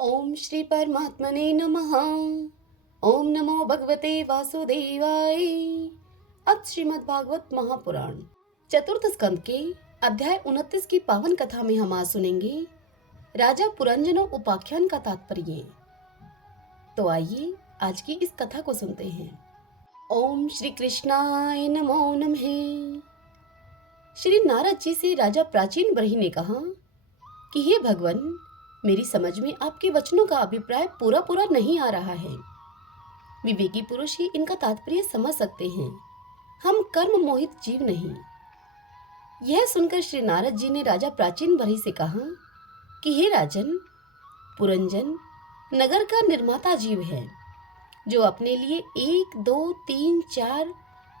ओम श्री परमात्मने नमः। ओम नमो भगवते वासुदेवाय। अब श्रीमद् भागवत महापुराण चतुर्थ स्कंद के अध्याय 29 की पावन कथा में हम आज सुनेंगे राजा पुरंजनो उपाख्यान का तात्पर्य। तो आइए आज की इस कथा को सुनते हैं। ओम श्री कृष्णाय नमो नमः। श्री नारद जी से राजा प्राचीन ब्रही ने कहा कि हे भगवान, मेरी समझ में आपके वचनों का अभिप्राय पूरा पूरा नहीं आ रहा है। विवेकी पुरुष ही इनका तात्पर्य समझ सकते हैं, हम कर्म मोहित जीव नहीं। यह सुनकर श्री नारद जी ने राजा प्राचीन ब्रही से कहा कि हे राजन, पुरंजन नगर का निर्माता जीव है, जो अपने लिए 1, 2, 3, 4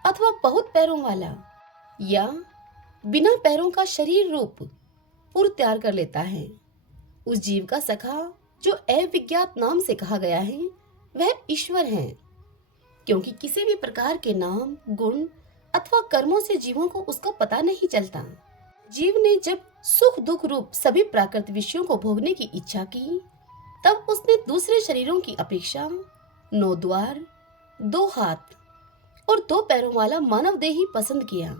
अथवा बहुत पैरों वाला या बिना पैरों का शरीर रूप पुर तैयार कर लेता है। उस जीव का सखा जो अविज्ञात नाम से कहा गया है वह ईश्वर है, क्योंकि किसी भी प्रकार के नाम, गुण अथवा कर्मों से जीवों को उसका पता नहीं चलता। जीव ने जब सुख दुख रूप सभी प्राकृतिक विषयों को भोगने की इच्छा की, तब उसने दूसरे शरीरों की अपेक्षा 9 द्वार, 2 हाथ और 2 पैरों वाला मानव देह ही पसंद किया।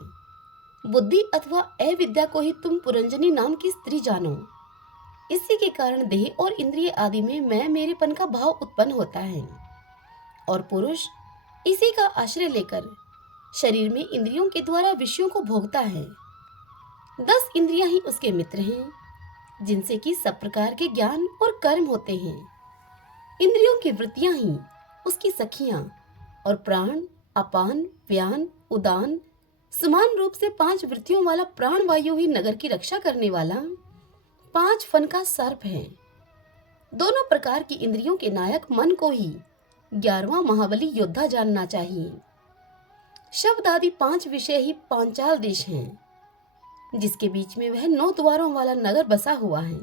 बुद्धि अथवा अविद्या को ही तुम पुरंजनी नाम की स्त्री जानो। इसी के कारण देह और इंद्रिय आदि में मैं मेरेपन का भाव उत्पन्न होता है, और पुरुष इसी का आश्रय लेकर शरीर में इंद्रियों के द्वारा विषयों को भोगता है। 10 इंद्रियां ही उसके मित्र हैं, जिनसे कि सब प्रकार के ज्ञान और कर्म होते हैं। इंद्रियों की वृत्तियां ही उसकी सखियां, और प्राण, अपान, व्यान, उदान समान रूप से 5 वृत्तियों वाला प्राण वायु ही नगर की रक्षा करने वाला 5 फन का सर्प है। दोनों प्रकार की इंद्रियों के नायक मन को ही 11वां महाबली योद्धा जानना चाहिए। शब्द आदि 5 विषय ही पांचाल देश हैं, जिसके बीच में वह 9 द्वारों वाला नगर बसा हुआ है।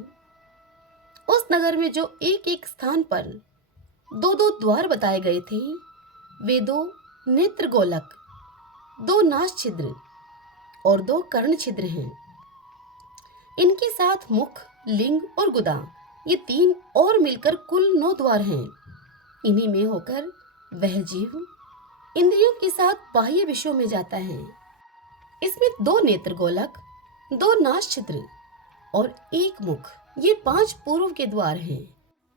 उस नगर में जो एक एक स्थान पर 2-2 द्वार बताए गए थे, वे 2 नेत्र गोलक, 2 नास छिद्र और 2 कर्ण छिद्र हैं। इनके साथ मुख, लिंग और गुदा, ये 3 और मिलकर कुल 9 द्वार हैं। इन्हीं में होकर वह जीव इंद्रियों के साथ बाह्य विषयों में जाता है। इसमें 2 नेत्र गोलक, 2 नास छिद्र और 1 मुख, ये 5 पूर्व के द्वार हैं।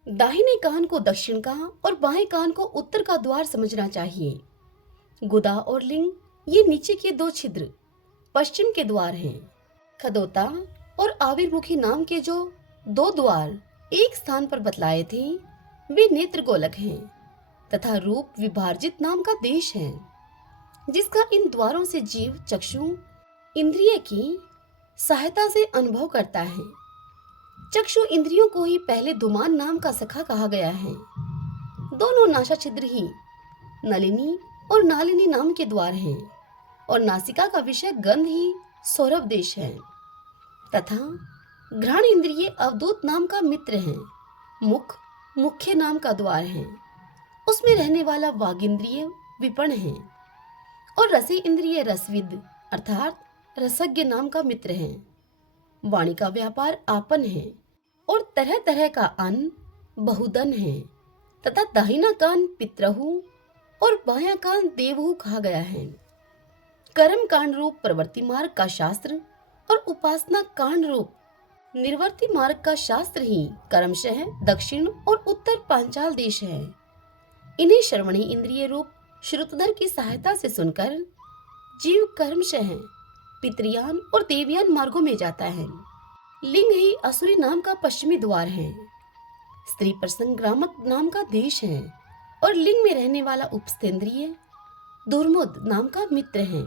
दाहिने कान को दक्षिण का और बाएं कान को उत्तर का द्वार समझना चाहिए। गुदा और लिंग, ये नीचे के 2 छिद्र पश्चिम के द्वार हैं। खदोता और आविर्मुखी नाम के जो 2 द्वार एक स्थान पर बतलाए थे, वे नेत्र गोलक हैं, तथा रूप विभार्जित नाम का देश है, जिसका इन द्वारों से जीव चक्षु इंद्रिय की सहायता से अनुभव करता है। चक्षु इंद्रियों को ही पहले धुमान नाम का सखा कहा गया है। दोनों नासा छिद्र ही नलिनी और नालिनी नाम के द्वार हैं, और नासिका का विषय गंध ही सौरभ देश है, तथा घ्राण इंद्रिय अवधूत नाम का मित्र है। मुख मुख्य नाम का द्वार है, उसमें रहने वाला वाग इंद्रिय विपण है, और रसी इंद्रिय रसविद अर्थात रसज्ञ नाम का मित्र है। वाणी का व्यापार आपन है, और तरह तरह का अन्न बहुदन है, तथा दाहिना कान पितरहु और बायां कान देवहु कहा गया है। कर्म कांड रूप प्रवृत्ति मार्ग का शास्त्र और उपासना कांड रूप निर्वर्ती मार्ग का शास्त्र ही कर्मशः दक्षिण और उत्तर पांचाल देश है। इन्हें श्रवणी इंद्रिय रूप श्रुतधर की सहायता से सुनकर जीव कर्मशः पितृयान और देवयान मार्गों में जाता है। लिंग ही असुरी नाम का पश्चिमी द्वार है। स्त्री प्रसंग्रामक नाम का देश है, और लिंग में रहने वाला उपस्थेंद्रिय दुर्मुद नाम का मित्र है।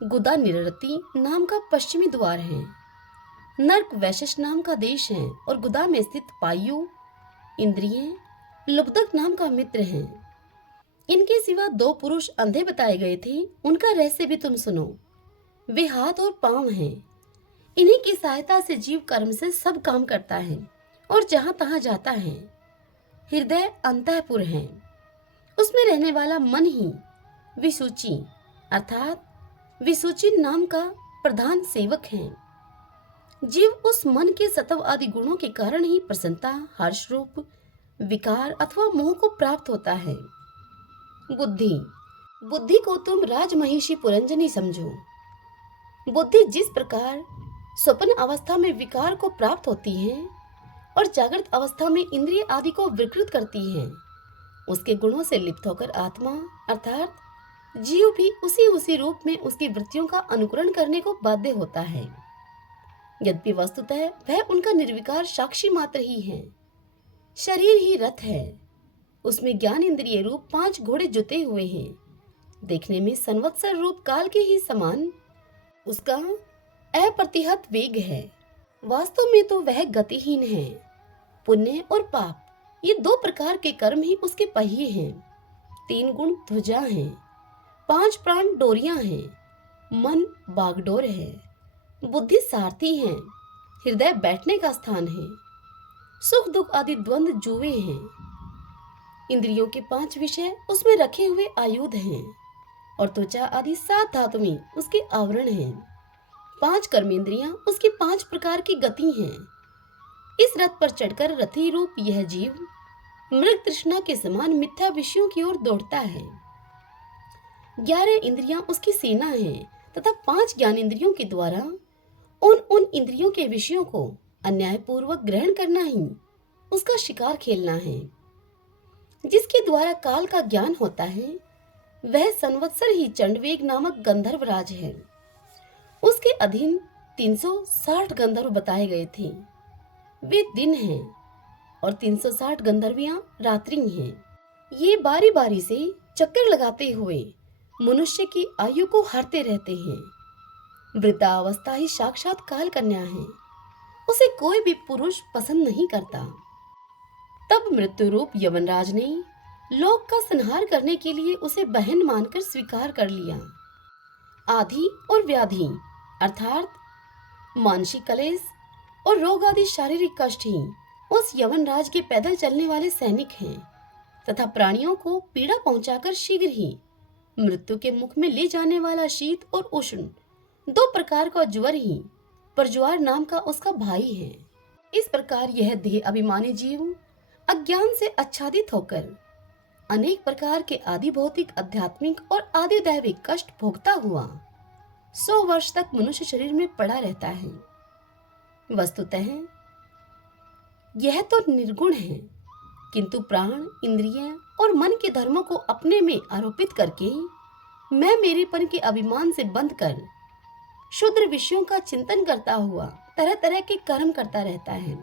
गुदा निरृति नाम का पश्चिमी द्वार है। नर्क वैशस नाम का देश है, और गुदा में स्थित पायु इंद्रिय लुब्धक नाम का मित्र है। इनके सिवा 2 पुरुष अंधे बताए गए थे, उनका रहस्य भी तुम सुनो। वे हाथ और पांव हैं। इन्हीं की सहायता से जीव कर्म से सब काम करता है और जहां तहां जाता है। हृदय अंतःपुर है, उसमें रहने वाला मन ही विसूची अर्थात विसूची नाम का प्रधान सेवक है। जीव उस मन के सत्व आदि गुणों के कारण ही प्रसन्नता, हर्ष रूप विकार अथवा मोह को प्राप्त होता है। बुद्धि बुद्धि को तुम राजमहिषी पुरंजनी समझो। बुद्धि जिस प्रकार स्वप्न अवस्था में विकार को प्राप्त होती है और जागृत अवस्था में इंद्रिय आदि को विकृत करती है, उसके गुणों से लिप्त होकर आत्मा अर्थात जीव भी उसी रूप में उसकी वृत्तियों का अनुकरण करने को बाध्य होता है। यद्यपि वस्तुतः वह उनका निर्विकार साक्षी मात्र ही है। शरीर ही रथ है, उसमें ज्ञान इंद्रिय रूप 5 घोड़े जुते हुए हैं। देखने में संवत्सर रूप काल के ही समान उसका अप्रतिहत वेग है, वास्तव में तो वह गतिहीन है। पुण्य और पाप ये 2 प्रकार के कर्म ही उसके पहिए हैं। 3 गुण ध्वजा हैं, 5 प्राण डोरियां हैं, मन बागडोर है, बुद्धि सारथी है, हृदय बैठने का स्थान है, सुख दुख आदि द्वंद्व जुए हैं। इंद्रियों के 5 विषय उसमें रखे हुए आयुध हैं और त्वचा आदि 7 धातुएं उसके आवरण हैं। 5 कर्मेंद्रियां उसकी 5 प्रकार की गति हैं। इस रथ पर चढ़कर रथी रूप यह जीव मृग तृष्णा के समान मिथ्या विषयों की ओर दौड़ता है। 11 इंद्रियां उसकी सेना है तथा 5 ज्ञान इंद्रियों के द्वारा उन इंद्रियों के विषयों को अन्यायपूर्वक ग्रहण करना ही उसका शिकार खेलना है। जिसके द्वारा काल का ज्ञान होता है वह संवत्सर ही चंडवेग नामक गंधर्व राज है। उसके अधीन 360 गंधर्व बताए गए थे। वे दिन हैं और 360 गंधर्वियां रात्रि हैं। ये बारी बारी से चक्कर लगाते हुए मनुष्य की आयु को हरते रहते हैं। वृद्धावस्था ही साक्षात काल कन्या है, उसे कोई भी पुरुष पसंद नहीं करता। तब मृत्यु रूप यमनराज ने लोक का संहार करने के लिए उसे बहन मानकर स्वीकार कर लिया। आधि और व्याधि अर्थात मानसिक कलेश और रोग आदि शारीरिक कष्ट ही उस यमनराज के पैदल चलने वाले सैनिक हैं तथा प्राणियों को पीड़ा पहुंचाकर शीघ्र ही मृत्यु के मुख में ले जाने वाला शीत और उष्ण 2 प्रकार का ज्वर ही परज्वार नाम का उसका भाई है। इस प्रकार यह देह अभिमानी जीव अज्ञान से आच्छादित होकर अनेक प्रकार के आदि भौतिक, आध्यात्मिक और आदि दैविक कष्ट भोगता हुआ 100 वर्ष तक मनुष्य शरीर में पड़ा रहता है। वस्तुतः यह तो निर्गुण है, किंतु प्राण, इंद्रिय और मन के धर्मों को अपने में आरोपित करके मैं मेरेपन के अभिमान से बंध कर शुद्र विषयों का चिंतन करता हुआ तरह तरह के कर्म करता रहता है।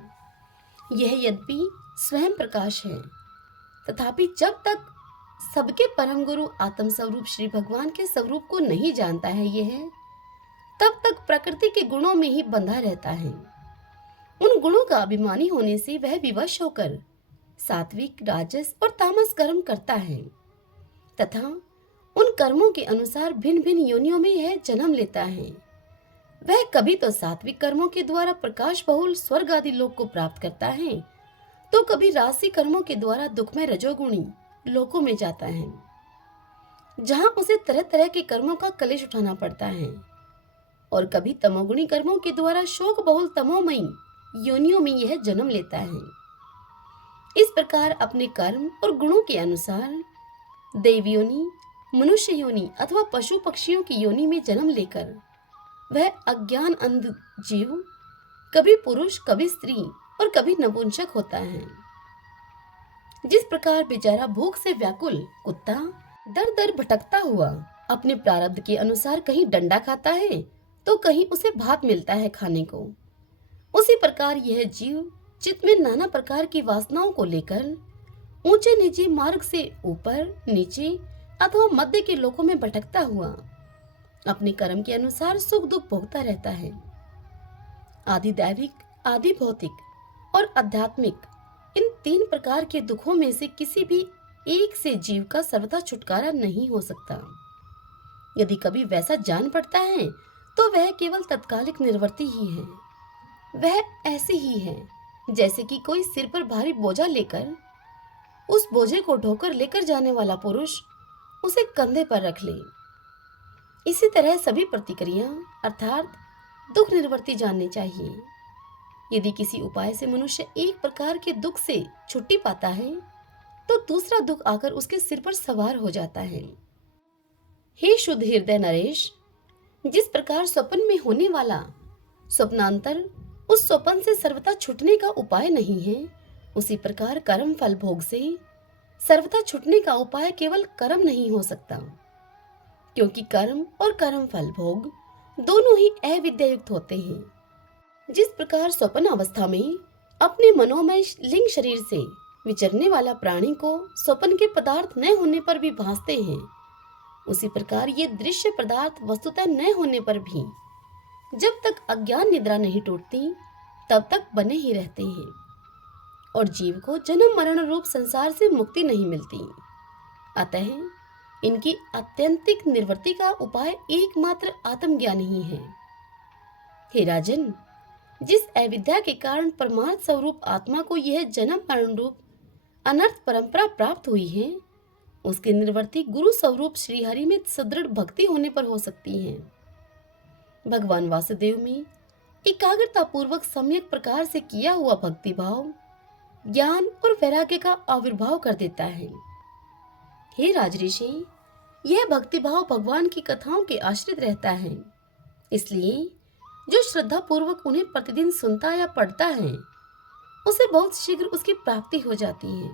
यह यद्यपि स्वयं प्रकाश है, तथापि जब तक सबके परम गुरु आत्म स्वरूप श्री भगवान के स्वरूप को नहीं जानता है, यह तब तक प्रकृति के गुणों में ही बंधा रहता है। उन गुणों का अभिमानी होने से वह विवश होकर सात्विक, राजस और तामस कर्म करता है तथा उन कर्मों के अनुसार भिन्न भिन्न योनियों में यह जन्म लेता है। वह कभी तो सात्विक कर्मों के द्वारा प्रकाश बहुल स्वर्ग आदि लोक को प्राप्त करता है, तो कभी राजसी कर्मों के द्वारा दुखमय रजोगुणी लोकों में जाता है, जहां उसे तरह तरह के कर्मों का कलेश उठाना पड़ता है, और कभी तमोगुणी कर्मों के द्वारा शोक बहुल तमोमयी योनियों में यह जन्म लेता है। इस प्रकार अपने कर्म और गुणों के अनुसार देव योनि, मनुष्य योनि अथवा पशु पक्षियों की योनि में जन्म लेकर वह अज्ञान अंध जीव कभी पुरुष, कभी स्त्री और कभी नपुंसक होता है। जिस प्रकार बेचारा भूख से व्याकुल कुत्ता दर दर भटकता हुआ अपने प्रारब्ध के अनुसार कहीं डंडा खाता है तो कहीं उसे भात मिलता है खाने को, उसी प्रकार यह जीव चित्त में नाना प्रकार की वासनाओं को लेकर ऊंचे नीचे मार्ग से ऊपर नीचे अथवा मध्य के लोकों में भटकता हुआ अपने कर्म के अनुसार सुख दुख भोगता रहता है। आदि दैविक, आदि भौतिक और आध्यात्मिक इन 3 प्रकार के दुखों में से किसी भी एक से जीव का सर्वथा छुटकारा नहीं हो सकता। यदि कभी वैसा जान पड़ता है तो वह केवल तत्कालिक निवृत्ति ही है। वह ऐसी ही है जैसे कि कोई सिर पर भारी बोझा लेकर उस बोझे को ढोकर लेकर जाने वाला पुरुष उसे कंधे पर रख ले। इसी तरह सभी प्रतिक्रिया अर्थात दुख निवृत्ति जाननी चाहिए। यदि किसी उपाय से मनुष्य एक प्रकार के दुख से छुट्टी पाता है तो दूसरा दुख आकर उसके सिर पर सवार हो जाता है। हे शुद्ध हृदय नरेश, जिस प्रकार स्वप्न में होने वाला स्वप्नांतर उस स्वप्न से सर्वथा छूटने का उपाय नहीं है, उसी प्रकार कर्म फल भोग से सर्वथा छूटने का उपाय केवल कर्म नहीं हो सकता, क्योंकि कर्म और कर्म फल भोग दोनों ही अविद्या युक्त होते हैं। जिस प्रकार स्वप्न अवस्था में अपने मनोमय लिंग शरीर से विचरने वाला प्राणी को स्वप्न के पदार्थ न होने पर भी भासते हैं, उसी प्रकार ये दृश्य पदार्थ वस्तुतः न होने पर भी जब तक अज्ञान निद्रा नहीं टूटती तब तक बने ही रहते हैं और जीव को जन्म मरण रूप संसार से मुक्ति नहीं मिलती। अतः इनकी आत्यंतिक निवृत्ति का उपाय एकमात्र आत्मज्ञान ही है। हे राजन, जिस अविद्या के कारण परमार्थ स्वरूप आत्मा को यह जन्म मरण रूप अनर्थ परंपरा प्राप्त हुई है, उसकी निवृत्ति गुरु स्वरूप श्रीहरि में सुदृढ़ भक्ति होने पर हो सकती है। भगवान वासुदेव में एकाग्रता पूर्वक सम्यक प्रकार से किया हुआ भक्ति भाव ज्ञान और वैराग्य का आविर्भाव कर देता है। हे राजऋषि, यह भक्ति भाव भगवान की कथाओं के आश्रित रहता है, इसलिए जो श्रद्धा पूर्वक उन्हें प्रतिदिन सुनता या पढ़ता है उसे बहुत शीघ्र उसकी प्राप्ति हो जाती है।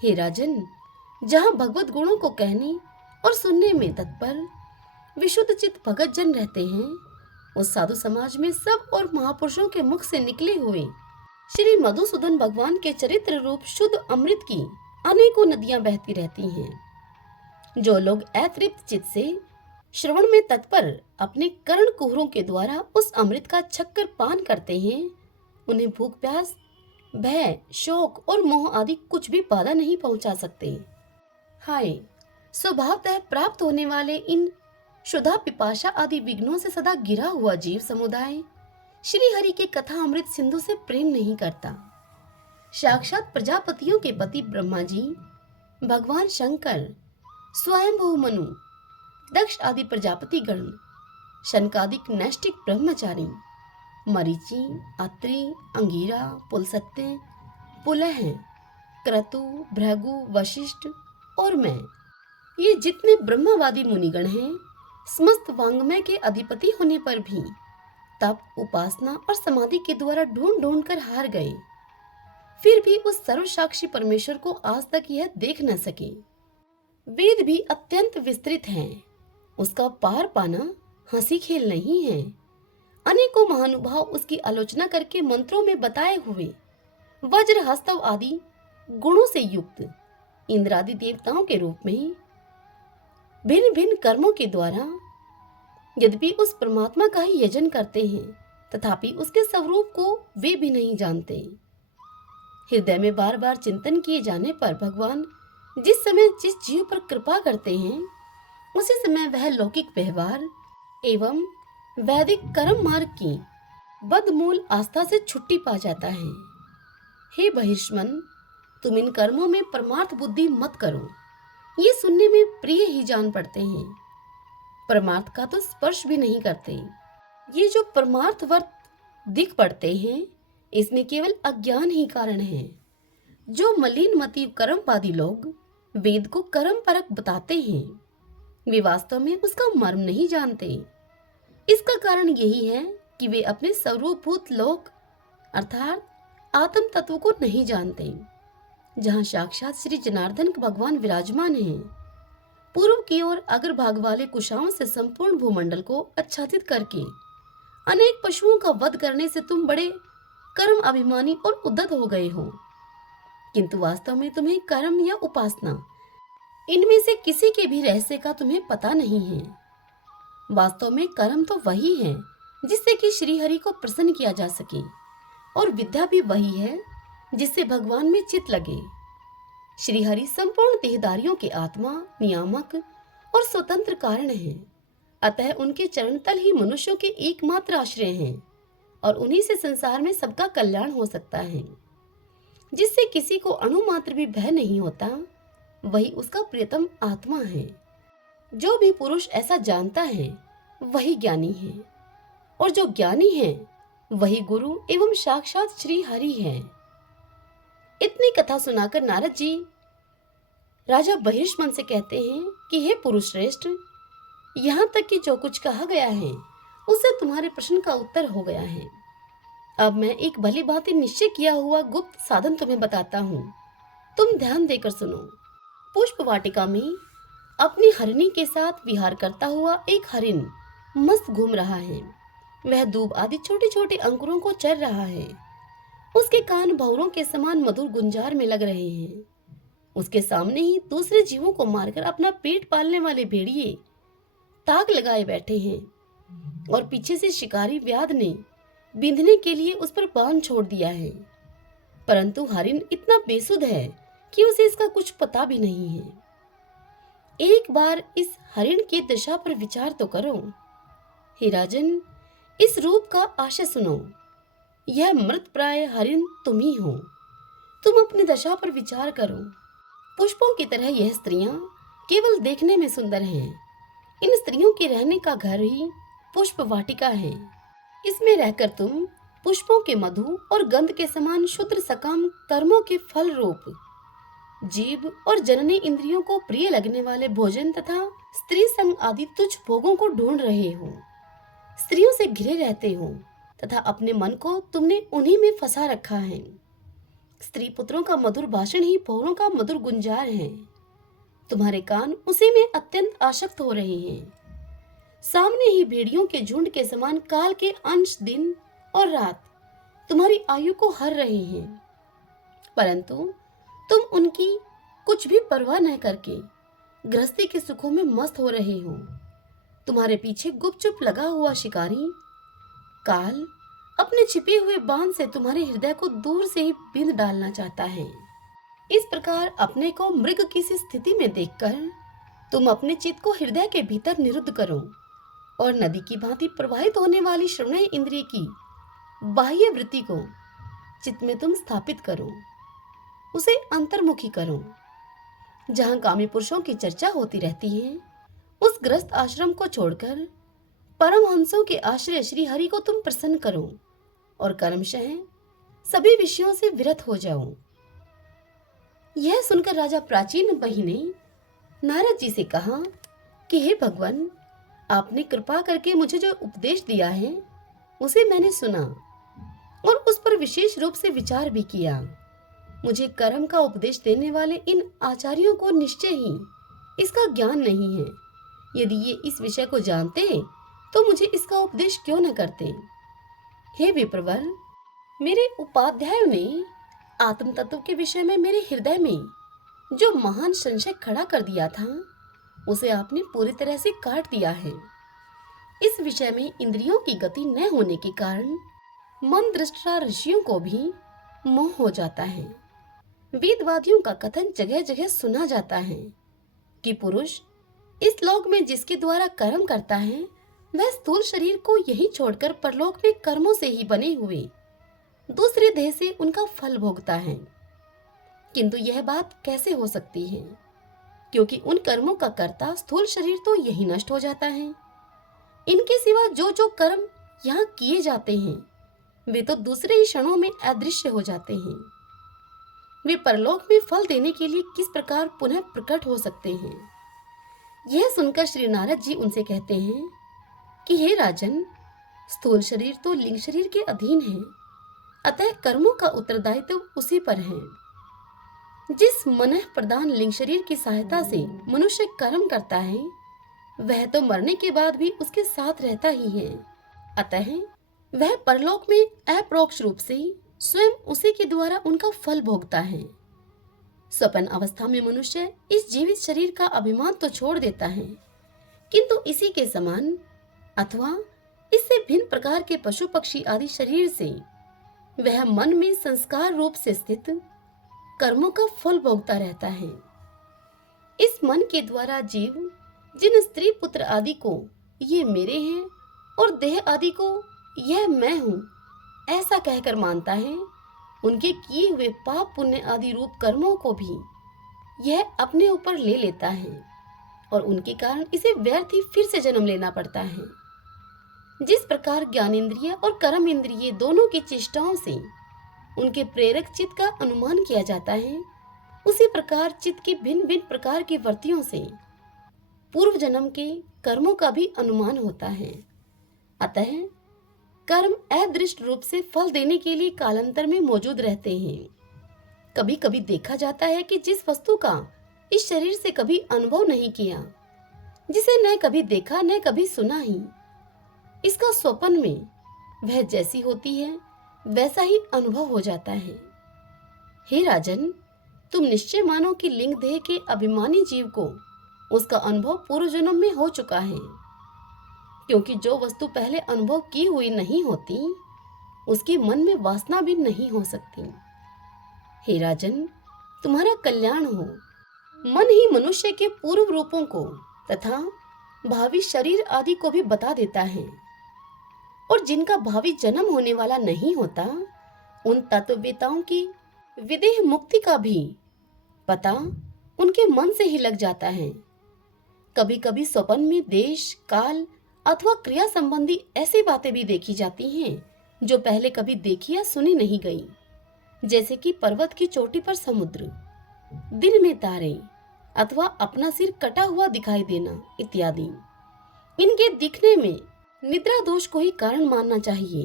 हे राजन, जहाँ भगवत गुणों को कहने और सुनने में तत्पर विशुद्ध चित्त भगत जन रहते हैं, उस साधु समाज में सब और महापुरुषों के मुख से निकले हुए श्री मधुसूदन भगवान के चरित्र रूप शुद्ध अमृत की अनेकों नदियां बहती रहती हैं। जो लोग अतृप्त चित्त से श्रवण में तत्पर अपने कर्ण कुहरों के द्वारा उस अमृत का छक्कर पान करते हैं, उन्हें भूख प्यास भय शोक और मोह आदि कुछ भी बाधा नहीं पहुंचा सकते। हाय, स्वभावतः प्राप्त होने वाले इन क्षुधा पिपाशा आदि विघ्नों से सदा घिरा हुआ जीव समुदाय श्री हरि के कथा अमृत सिंधु से प्रेम नहीं करता। साक्षात प्रजापतियों के पति ब्रह्मा जी, भगवान शंकर, स्वयंभू मनु, दक्ष आदि प्रजापति गण, शनकादिक नैष्टिक ब्रह्मचारी, मरीचि, अत्रि, अंगीरा, पुलसत्य, पुलह, क्रतु, भृगु, वशिष्ठ और मैं, ये जितने ब्रह्मवादी मुनिगण हैं, समस्त वांग्मय के अधिपति होने पर भी तप, उपासना और समाधि के द्वारा ढूंढ ढूंढ कर हार गए, फिर भी उस सर्वसाक्षी परमेश्वर को आज तक यह देख न सके। वेद भी अत्यंत विस्तृत हैं, उसका पार पाना हंसी खेल नहीं है। अनेकों महानुभाव उसकी आलोचना करके मंत्रों में बताए हुए वज्र हस्तव आदि गुणों से युक्त इंद्रादि देवताओं के रूप में भिन्न भिन्न कर्मों के द्वारा यद्यपि उस परमात्मा का ही यजन करते हैं, तथापि उसके स्वरूप को वे भी नहीं जानते। हृदय में बार बार चिंतन किए जाने पर भगवान जिस समय जिस जीव पर कृपा करते हैं, उसी समय वह लौकिक व्यवहार एवं वैदिक कर्म मार्ग की बदमूल आस्था से छुट्टी पा जाता है। हे बहिष्मन, तुम इन कर्मों में परमार्थ बुद्धि मत करो, ये सुनने में प्रिय ही जान पड़ते हैं, परमार्थ का तो स्पर्श भी नहीं करते। ये जो परमार्थवर्त दिख पड़ते हैं, इसमें केवल अज्ञान ही कारण है। जो मलिन मति कर्मवादी लोग वेद को कर्म परक बताते हैं, वे वास्तव में उसका मर्म नहीं जानते। इसका कारण यही है कि वे अपने स्वरूपभूत लोक अर्थात आत्म तत्व को नहीं जानते, जहाँ साक्षात श्री जनार्दन भगवान विराजमान हैं। पूर्व की ओर अग्रभाग वाले कुशाओं से संपूर्ण भूमंडल को आच्छादित करके अनेक पशुओं का वध करने से तुम बड़े कर्म अभिमानी और उद्धत हो गए हो, किंतु वास्तव में तुम्हें कर्म या उपासना इनमें से किसी के भी रहस्य का तुम्हें पता नहीं है। वास्तव में कर्म तो वही है जिससे कि श्री हरि को प्रसन्न किया जा सके, और विद्या भी वही है जिससे भगवान में चित लगे। श्री हरि संपूर्ण देहधारियों के आत्मा, नियामक और स्वतंत्र कारण हैं। अतः उनके चरण तल ही मनुष्यों के एकमात्र आश्रय हैं और उन्हीं से संसार में सबका कल्याण हो सकता है। जिससे किसी को अणु मात्र भी भय नहीं होता, वही उसका प्रियतम आत्मा है। जो भी पुरुष ऐसा जानता है वही ज्ञानी है, और जो ज्ञानी है वही गुरु एवं साक्षात श्री हरि हैं। इतनी कथा सुनाकर नारद जी राजा बहिष्मन से कहते हैं कि हे पुरुष श्रेष्ठ, यहाँ तक कि जो कुछ कहा गया है उससे तुम्हारे प्रश्न का उत्तर हो गया है। अब मैं एक भली भांति निश्चय किया हुआ गुप्त साधन तुम्हें बताता हूँ, तुम ध्यान देकर सुनो। पुष्प वाटिका में अपनी हरिणी के साथ विहार करता हुआ एक हरिण मस्त घूम रहा है। वह दूब आदि छोटे छोटे अंकुरों को चर रहा है। उसके कान भंवरों के समान मधुर गुंजार में लग रहे हैं। उसके सामने ही दूसरे जीवों को मारकर अपना पेट पालने वाले भेड़िए ताक लगाए बैठे हैं और पीछे से शिकारी व्याध ने बींधने के लिए उस पर बाण छोड़ दिया है। परंतु हरिण इतना बेसुध है कि उसे इसका कुछ पता भी नहीं है। एक बार इस हरिण की दशा पर विचार तो करो। हे राजन, इस रूप का आशय सुनो। यह मृत प्राय हरिण तुम ही हो। तुम अपनी दशा पर विचार करो। पुष्पों की तरह यह स्त्रियां केवल देखने में सुंदर हैं। इन स्त्रियों के रहने का घर ही पुष्प वाटिका है। इसमें रहकर तुम पुष्पों के मधु और गंध के समान शुद्र सकाम कर्मों के फल रूप जीव और जननी इंद्रियों को प्रिय लगने वाले भोजन तथा स्त्री संग आदि तुच्छ भोगों को ढूंढ रहे हो। स्त्रियों से घिरे रहते हो तथा अपने मन को तुमने उन्हीं में फंसा रखा है। स्त्री पुत्रों का मधुर भाषण ही भौरों का मधुर गुंजार है। तुम्हारे कान उसी में अत्यंत आसक्त हो रहे हैं। सामने ही भेड़ियों के झुंड के समान काल के अंश दिन और रात तुम्हारी आयु को हर रहे हैं, परंतु तुम उनकी कुछ भी परवाह न करके गृहस्थी के सुखों में मस्त हो रहे हो। तुम्हारे पीछे गुपचुप लगा हुआ शिकारी काल अपने छिपे हुए बाण से तुम्हारे हृदय को दूर से ही बिंद डालना चाहता है। इस प्रकार अपने को मृग की सी स्थिति में देखकर तुम अपने चित्त को हृदय के भीतर निरुद्ध करो और नदी की भांति प्रवाहित होने वाली श्रवण इंद्रिय की बाह्य वृत्ति को चित्त में तुम स्थापित करो। उसे अंतर्मुखी करो। जहां कामी पुरुषों की चर्चा होती रहती है, उस ग्रस्त आश्रम को छोड़कर परमहंसों के आश्रय श्री हरि को तुम प्रसन्न करो और कर्मशः सभी विषयों से विरत हो जाओ। यह सुनकर राजा प्राचीन बही ने नारद जी से कहा कि हे भगवान, आपने कृपा करके मुझे जो उपदेश दिया है उसे मैंने सुना और उस पर विशेष रूप से विचार भी किया। मुझे कर्म का उपदेश देने वाले इन आचार्यों को निश्चय ही इसका ज्ञान नहीं है। यदि ये इस विषय को जानते तो मुझे इसका उपदेश क्यों न करते। हे विप्रवर, मेरे उपाध्यायों ने आत्म तत्व के विषय में मेरे हृदय में जो महान संशय खड़ा कर दिया था उसे आपने पूरी तरह से काट दिया है। इस विषय में इंद्रियों की गति न होने के कारण मन दृष्टा ऋषियों को भी मोह हो जाता है। वेदवादियों का कथन जगह जगह सुना जाता है कि पुरुष इस लोक में जिसके द्वारा कर्म करता है वह स्थूल शरीर को यही छोड़कर परलोक में कर्मों से ही बने हुए दूसरे देह से उनका फल भोगता है। किंतु यह बात कैसे हो सकती है, क्योंकि उन कर्मों का कर्ता स्थूल शरीर तो यही नष्ट हो जाता है। इनके सिवा जो जो कर्म यहाँ किए जाते हैं वे तो दूसरे ही क्षणों में अदृश्य हो जाते हैं। वे परलोक में फल देने के लिए किस प्रकार पुनः प्रकट हो सकते हैं। यह सुनकर श्री नारद जी उनसे कहते हैं कि हे राजन, स्थूल शरीर तो लिंग शरीर के अधीन है, अतः कर्मों का उत्तरदायित्व उसी पर है। जिस मनः प्रधान लिंग शरीर की सहायता से मनुष्य कर्म करता है वह तो मरने के बाद भी उसके साथ रहता ही है, अतः वह परलोक में अपरोक्ष रूप से स्वयं उसी के द्वारा उनका फल भोगता है। स्वपन अवस्था में मनुष्य इस जीवित शरीर का अभिमान तो छोड़ देता है, किंतु इसी के समान अथवा इससे भिन्न प्रकार के पशु पक्षी आदि शरीर से वह मन में संस्कार रूप से स्थित कर्मों का फल भोगता रहता है। इस मन के द्वारा जीव जिन स्त्री पुत्र आदि को ये मेरे हैं और देह आदि को यह मैं हूँ ऐसा कहकर मानता है, उनके किए हुए पाप पुण्य आदि रूप कर्मों को भी यह अपने ऊपर ले लेता है और उनके कारण इसे व्यर्थ ही फिर से जन्म लेना पड़ता है। जिस प्रकार ज्ञानेंद्रिय और कर्म इंद्रिय दोनों की चेष्टाओं से उनके प्रेरक चित्त का अनुमान किया जाता है, उसी प्रकार चित्त की भिन्न भिन्न प्रकार की वृत्तियों से पूर्व जन्म के कर्मों का भी अनुमान होता है। अतः कर्म अदृष्ट रूप से फल देने के लिए कालांतर में मौजूद रहते हैं। कभी कभी देखा जाता है कि जिस वस्तु का इस शरीर से कभी अनुभव नहीं किया, जिसे न कभी देखा न कभी सुना ही, इसका स्वप्न में वह जैसी होती है वैसा ही अनुभव हो जाता है। हे राजन, तुम निश्चय मानो कि लिंग देह के अभिमानी जीव को उसका अनुभव पूर्व जन्म में हो चुका है, क्योंकि जो वस्तु पहले अनुभव की हुई नहीं होती उसके मन में वासना भी नहीं हो सकती। हे राजन, तुम्हारा कल्याण हो। मन ही मनुष्य के पूर्व रूपों को तथा भावी शरीर आदि को भी बता देता है, और जिनका भावी जन्म होने वाला नहीं होता उन तत्ववेताओं की विदेह मुक्ति का भी पता उनके मन से ही लग जाता है। कभी कभी स्वप्न में देश, काल अथवा क्रिया संबंधी ऐसी बातें भी देखी जाती हैं जो पहले कभी देखी या सुनी नहीं गई, जैसे कि पर्वत की चोटी पर समुद्र, दिन में तारे अथवा अपना सिर कटा हुआ दिखाई देना इत्यादि। इनके दिखने में निद्रा दोष को ही कारण मानना चाहिए।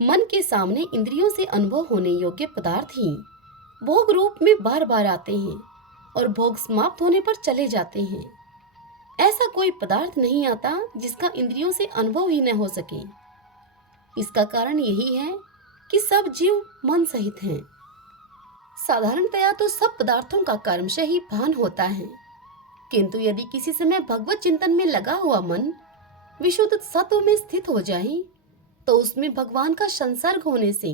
मन के सामने इंद्रियों से अनुभव होने योग्य पदार्थ ही भोग रूप में बार बार आते हैं और भोग समाप्त होने पर चले जाते हैं। ऐसा कोई पदार्थ नहीं आता जिसका इंद्रियों से अनुभव ही न हो सके। इसका कारण यही है कि सब जीव मन सहित हैं। साधारणतया तो सब पदार्थों का कर्मशः ही भान होता है, किंतु यदि किसी समय भगवत चिंतन में लगा हुआ मन विशुद्ध सत्व में स्थित हो जाए तो उसमें भगवान का संसर्ग होने से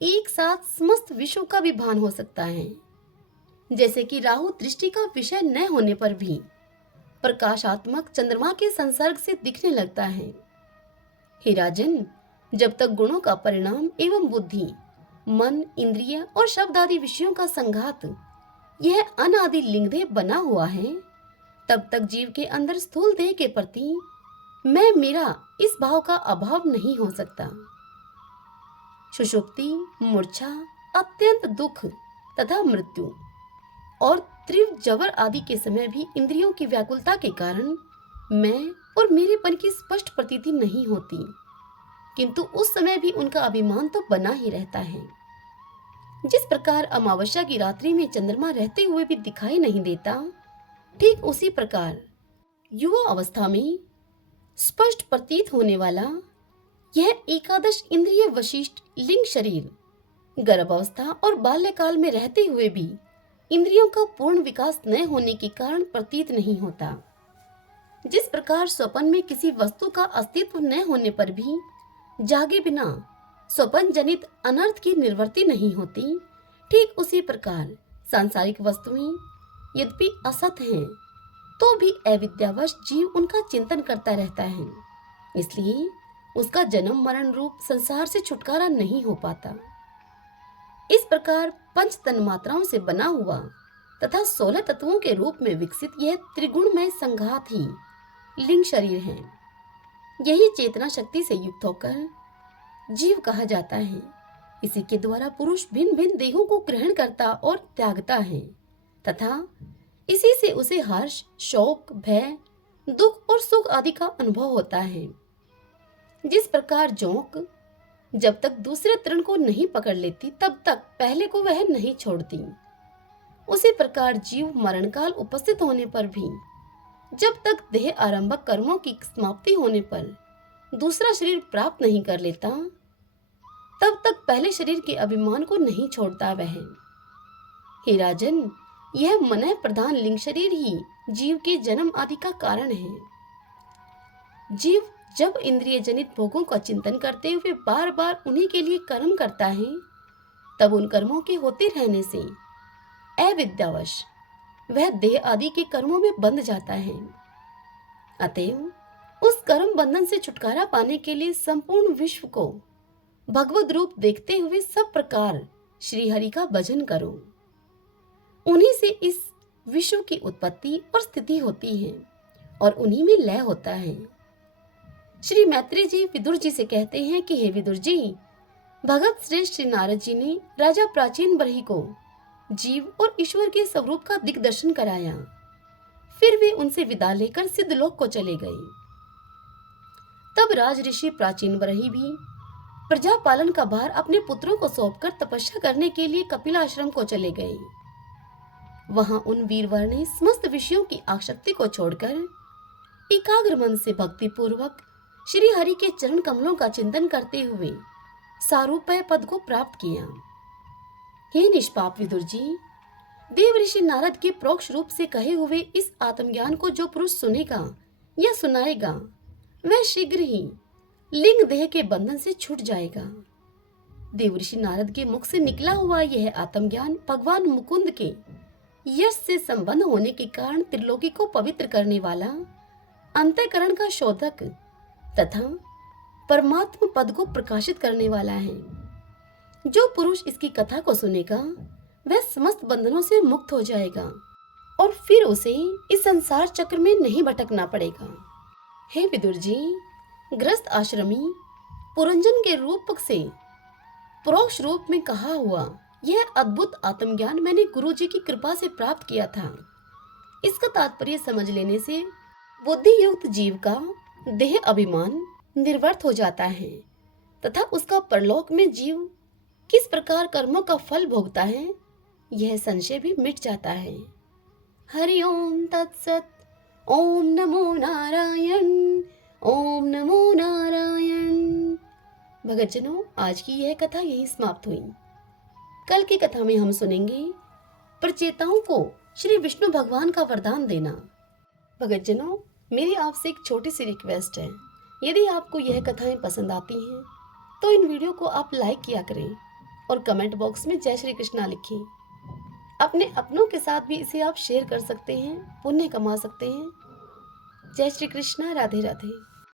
एक साथ समस्त विश्व का भी भान हो सकता है। जैसे कि राहु दृष्टि का विषय न होने पर भी प्रकाशात्मक चंद्रमा के संसर्ग से दिखने लगता है। हे राजन, जब तक गुणों का परिणाम एवं बुद्धि, मन, इंद्रिय और शब्द आदि विषयों का संघात यह अनादि लिंगदेह बना हुआ है, तब तक जीव के अंदर स्थूल देह के प्रति मैं मेरा इस भाव का अभाव नहीं हो सकता। सुषुप्ति, मूर्छा, अत्यंत दुख तथा मृत्यु और तीव्र जवर आदि के समय भी इंद्रियों की व्याकुलता के कारण मैं और मेरेपन की स्पष्ट प्रतीति नहीं होती, किंतु उस समय भी उनका अभिमान तो बना ही रहता है। जिस प्रकार अमावस्या की रात्रि में चंद्रमा रहते हुए भी दिखाई नहीं देता, ठीक उसी प्रकार युवा अवस्था में स्पष्ट प्रतीत होने वाला यह एकादश इंद्रिय वशिष्ठ लिंग शरीर गर्भावस्था और बाल्यकाल में रहते हुए भी इंद्रियों का पूर्ण विकास न होने के कारण प्रतीत नहीं होता। जिस प्रकार स्वप्न में किसी वस्तु का अस्तित्व न होने पर भी जागे बिना स्वप्न जनित अनर्थ की निवृत्ति नहीं होती, ठीक उसी प्रकार सांसारिक वस्तुएं यद्यपि असत हैं तो भी अविद्यावश जीव उनका चिंतन करता रहता है, इसलिए उसका जन्म मरण रूप संसार से छुटकारा नहीं हो पाता। इस प्रकार पंच तन्मात्राओं से बना हुआ तथा 16 तत्वों के रूप में विकसित यह त्रिगुणमय संघात ही लिंग शरीर है। यही चेतना शक्ति से युक्त होकर जीव कहा जाता है। इसी के द्वारा पुरुष भिन्न भिन्न देहों को ग्रहण करता और त्यागता है तथा इसी से उसे हर्ष, शोक, भय, दुख और सुख आदि का अनुभव होता है। जिस प्रकार जोंक जब तक दूसरे तृण को नहीं पकड़ लेती तब तक पहले को वह नहीं छोड़ती, उसी प्रकार जीव मरण काल उपस्थित होने पर भी जब तक देह आरंभक कर्मों की समाप्ति होने पर दूसरा शरीर प्राप्त नहीं कर लेता, तब तक पहले शरीर के अभिमान को नहीं छोड़ता वह। हे राजन, यह मन प्रधान लिंग शरीर ही जीव के जन्म आदि का कारण है। जीव जब इंद्रिय जनित भोगों का चिंतन करते हुए बार बार उन्हीं के लिए कर्म करता है, तब उन कर्मों के होते रहने से अविद्यावश वह देह आदि के कर्मों में बंध जाता है। अतएव उस कर्म बंधन से छुटकारा पाने के लिए संपूर्ण विश्व को भगवद रूप देखते हुए सब प्रकार श्री हरि का भजन करो। उन्हीं से इस विश्व की उत्पत्ति और स्थिति होती है और उन्हीं में लय होता है। श्री मैत्री जी विदुर जी से कहते हैं कि हे विदुर जी, भगत श्रेष्ठ श्री नारद जी ने राजा प्राचीन बरही को जीव और ईश्वर के स्वरूप का दिग्दर्शन कराया। फिर वे उनसे विदा लेकर सिद्धलोक को चले गए। तब राज ऋषि प्राचीन बरही भी प्रजा पालन का भार अपने पुत्रों को सौंपकर तपस्या करने के लिए कपिल आश्रम को चले गए। वहां उन वीरवर ने समस्त विषयों की आसक्ति को छोड़कर एकाग्र मन से भक्ति पूर्वक श्री हरि के चरण कमलों का चिंतन करते हुए सारूप्य पद को प्राप्त किया। हे निष्पाप विदुर जी, देव ऋषि नारद के प्रोक्ष रूप से कहे हुए इस आत्मज्ञान को जो पुरुष सुनेगा या सुनाएगा, वह शीघ्र ही लिंग देह के बंधन से छूट जाएगा। देवर्षि नारद के मुख से निकला हुआ यह आत्मज्ञान भगवान मुकुंद के यश से संबंध होने के कारण त्रिलोकी को पवित्र करने वाला, अंतःकरण का शोधक तथा परमात्म पद को प्रकाशित करने वाला है। जो पुरुष इसकी कथा को सुनेगा वह समस्त बंधनों से मुक्त हो जाएगा और फिर उसे इस संसार चक्र में नहीं भटकना पड़ेगा। हे विदुर जी, ग्रस्त आश्रमी पुरंजन के रूप से परोक्ष रूप में कहा हुआ यह अद्भुत आत्मज्ञान मैंने गुरु जी की कृपा से प्राप्त किया था। इसका तात्पर्य समझ लेने से बुद्धि युक्त जीव का देह अभिमान निर्वर्त हो जाता है तथा उसका परलोक में जीव किस प्रकार कर्मों का फल भोगता है, यह संशय भी मिट जाता है। हरि ओम तत्सत। ओम नमो नारायण। ओम नमो नारायण। भगतजनों, आज की यह कथा यहीं समाप्त हुई। कल की कथा में हम सुनेंगे प्रचेताओं को श्री विष्णु भगवान का वरदान देना। भगतजनों, मेरी आपसे एक छोटी सी रिक्वेस्ट है, यदि आपको यह कथाएं पसंद आती हैं तो इन वीडियो को आप लाइक किया करें और कमेंट बॉक्स में जय श्री कृष्णा लिखें। अपने अपनों के साथ भी इसे आप शेयर कर सकते हैं, पुण्य कमा सकते हैं। जय श्री कृष्णा। राधे राधे।